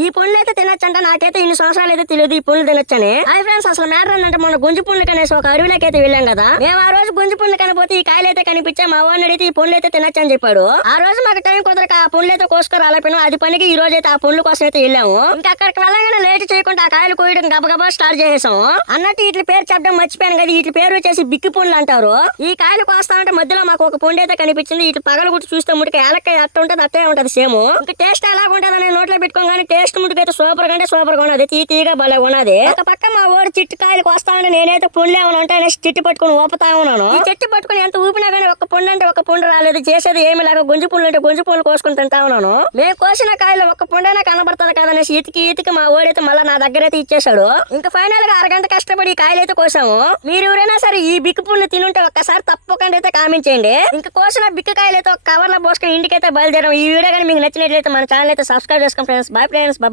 ఈ పండ్లు అయితే తినొచ్చంట నాకైతే ఇన్ని సంవత్సరాలు అయితే తెలియదు ఈ పండ్లు తినొచ్చని. హాయ్ ఫ్రెండ్స్ అసలు మ్యాటర్ ఏంటంటే మన గుంజు పండ్లు కనేసి ఒక అడవిలోకి అయితే వెళ్ళాం కదా. మేము ఆ రోజు గుంజు పండ్లు కనిపోతే ఈ కాయలు అయితే కనిపించా మా వాడిని అడిగితే ఈ పండ్లు అయితే తినొచ్చని చెప్పాడు. ఆ రోజు మాకు టైం కుదరక ఆ పండ్లు అయితే కోసుకొని రాలేపోయినాం అది పనికి ఈ రోజు అయితే ఆ పండ్ల కోసం అయితే వెళ్ళాము. ఇంకా అక్కడికి వెళ్ళగానే లేట్ చేయకుండా ఆ కాయలు కోయడం గబగబా స్టార్ట్ చేసాం అన్నట్టు వీటి పేరు చెప్పడం మర్చిపోయాను కదా వీటి పేరు వచ్చేసి బిక్కి పండ్లు అంటారు. ఈ కాయలు కోస్తామంటే మధ్యలో మాకు ఒక పండు అయితే కనిపించింది ఇటు పగలు గుర్తు చూస్తే ముడికి ఏలక్కాయ అట్ట ఉంటుంది అట్టే ఉంటది సేమ్. ఇంకా టేస్ట్ ఎలా ఉంటుంది అని నోట్లో పెట్టుకోగానే టేస్ట్ ముడికైతే సూపర్గా అంటే సూపర్గా ఉన్నది. తీ తీగా భలే ఉన్నది. ఒక పక్క మా ఓడి చిట్టు కాయలు కోస్తా ఉంటే నేనైతే పుండ్లు ఏమైనా ఉంటే అనేసి చెట్టు పట్టుకుని ఊపుతా ఉన్నాను. చెట్టు పట్టుకుని ఎంత ఊపినా కానీ పుండు అంటే ఒక పుండు రాలేదు చేసేది ఏమి లేక గుంజి పుండ్లు అంటే గుంజి పుండ్లు కోసుకుని తింటా ఉన్నాను. మేము కోసిన కాయలు ఒక పుండైనా కనబడుతుంది కదనేసి ఇతికి ఇతికి మా ఓడైతే మళ్ళీ నా దగ్గర అయితే ఇచ్చేసాడు ఇంకా ఫైనల్గా అరగంట కష్టపడి ఈ కాయలు అయితే కోసాము. మీరు ఎవరైనా సరే ఈ బిక్కు పుండ్లు తినుంటే ఒక్కసారి తప్పకుండా అయితే కామెంట్ చేయండి. ఇంకా కోసిన బిక్కు కాయలు అయితే ఒక కవర్లో పోసుకొని ఇంటికి అయితే బయలుదేరాం ఈ వీడియో కానీ మీకు నచ్చినట్లయితే మన ఛానల్ అయితే సబ్స్క్రైబ్ చేసుకోండి ఫ్రెండ్స్ బాయ్ ఫ్రెండ్స్ బాయ్